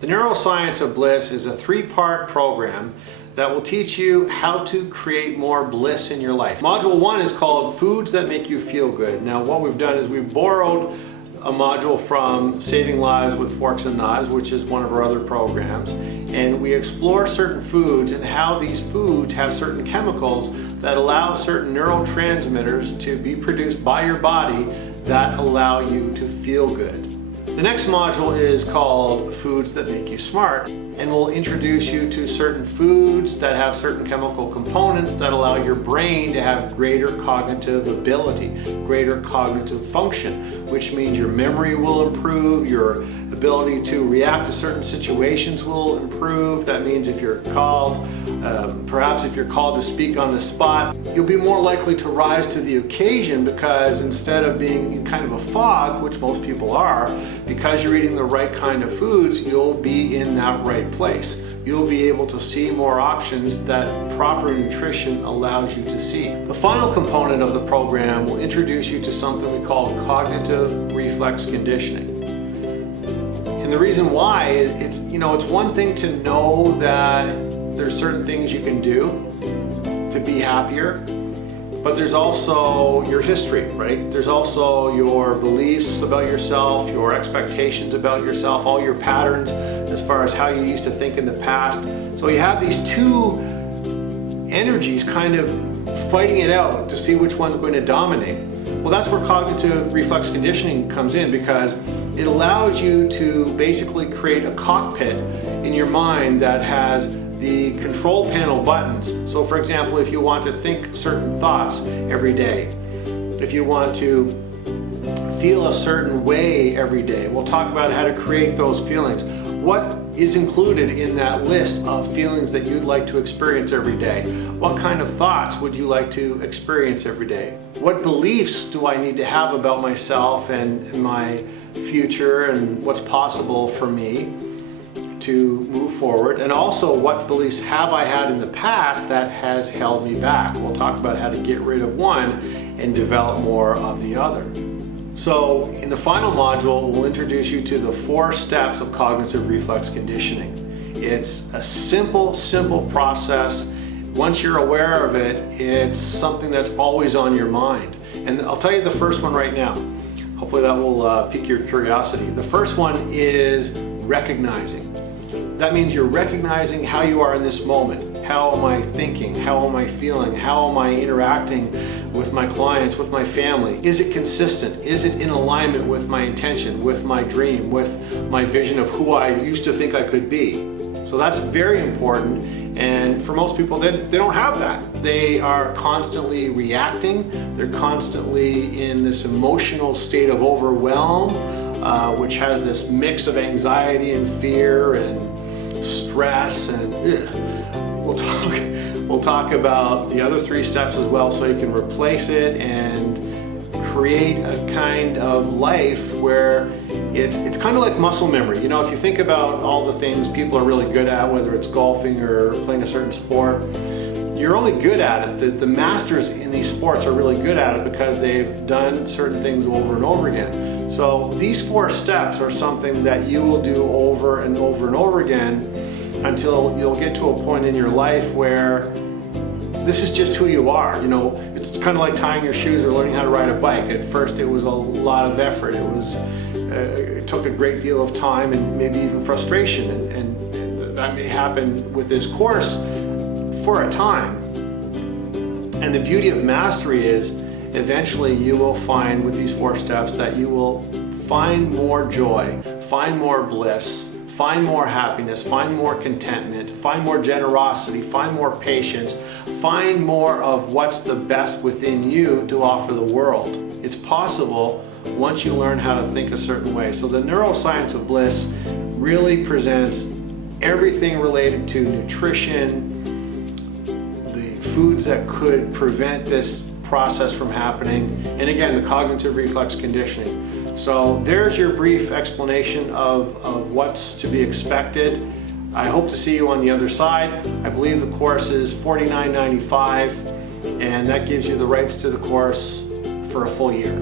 The Neuroscience of Bliss is a three-part program that will teach you how to create more bliss in your life. Module 1 is called Foods That Make You Feel Good. Now what we've done is we've borrowed a module from Saving Lives with Forks and Knives, which is one of our other programs, and we explore certain foods and how these foods have certain chemicals that allow certain neurotransmitters to be produced by your body that allow you to feel good. The next module is called Foods That Make You Smart, and we'll introduce you to certain foods that have certain chemical components that allow your brain to have greater cognitive ability, greater cognitive function, which means your memory will improve, your ability to react to certain situations will improve. That means if you're called, perhaps if you're called to speak on the spot, you'll be more likely to rise to the occasion, because instead of being in kind of a fog, which most people are, because you're eating the right kind of foods, you'll be in that right place. You'll be able to see more options that proper nutrition allows you to see. The final component of the program will introduce you to something we call cognitive reflex conditioning. And the reason why is it's one thing to know that there's certain things you can do to be happier, but there's also your history, right? There's also your beliefs about yourself, your expectations about yourself, all your patterns as far as how you used to think in the past. So you have these two energies kind of fighting it out to see which one's going to dominate. Well, that's where cognitive reflex conditioning comes in, because it allows you to basically create a cockpit in your mind that has the control panel buttons. So for example, if you want to think certain thoughts every day, if you want to feel a certain way every day, we'll talk about how to create those feelings. What is included in that list of feelings that you'd like to experience every day? What kind of thoughts would you like to experience every day? What beliefs do I need to have about myself and my future and what's possible for me to move forward? And also, what beliefs have I had in the past that has held me back? We'll talk about how to get rid of one and develop more of the other. So in the final module, we'll introduce you to the 4 steps of cognitive reflex conditioning. It's a simple process. Once you're aware of it, it's something that's always on your mind. And I'll tell you the first one right now. Hopefully that will pique your curiosity. The first one is recognizing. That means you're recognizing how you are in this moment. How am I thinking? How am I feeling? How am I interacting with my clients, with my family? Is it consistent? Is it in alignment with my intention, with my dream, with my vision of who I used to think I could be? So that's very important. And for most people, they don't have that. They are constantly reacting. They're constantly in this emotional state of overwhelm, which has this mix of anxiety and fear and stress, and we'll talk about the other 3 steps as well, so you can replace it and create a kind of life where it's kind of like muscle memory. You know, if you think about all the things people are really good at, whether it's golfing or playing a certain sport, you're only good at it. The masters in these sports are really good at it because they've done certain things over and over again. So these 4 steps are something that you will do over and over and over again until you'll get to a point in your life where this is just who you are. You know, it's kind of like tying your shoes or learning how to ride a bike. At first it was a lot of effort. It took a great deal of time and maybe even frustration, and that may happen with this course for a time. And the beauty of mastery is eventually you will find with these 4 steps that you will find more joy, find more bliss, find more happiness, find more contentment, find more generosity, find more patience, find more of what's the best within you to offer the world. It's possible once you learn how to think a certain way. So the Neuroscience of Bliss really presents everything related to nutrition, the foods that could prevent this process from happening, and again, the cognitive reflex conditioning. So there's your brief explanation of what's to be expected. I hope to see you on the other side. I believe the course is $49.95, and that gives you the rights to the course for a full year.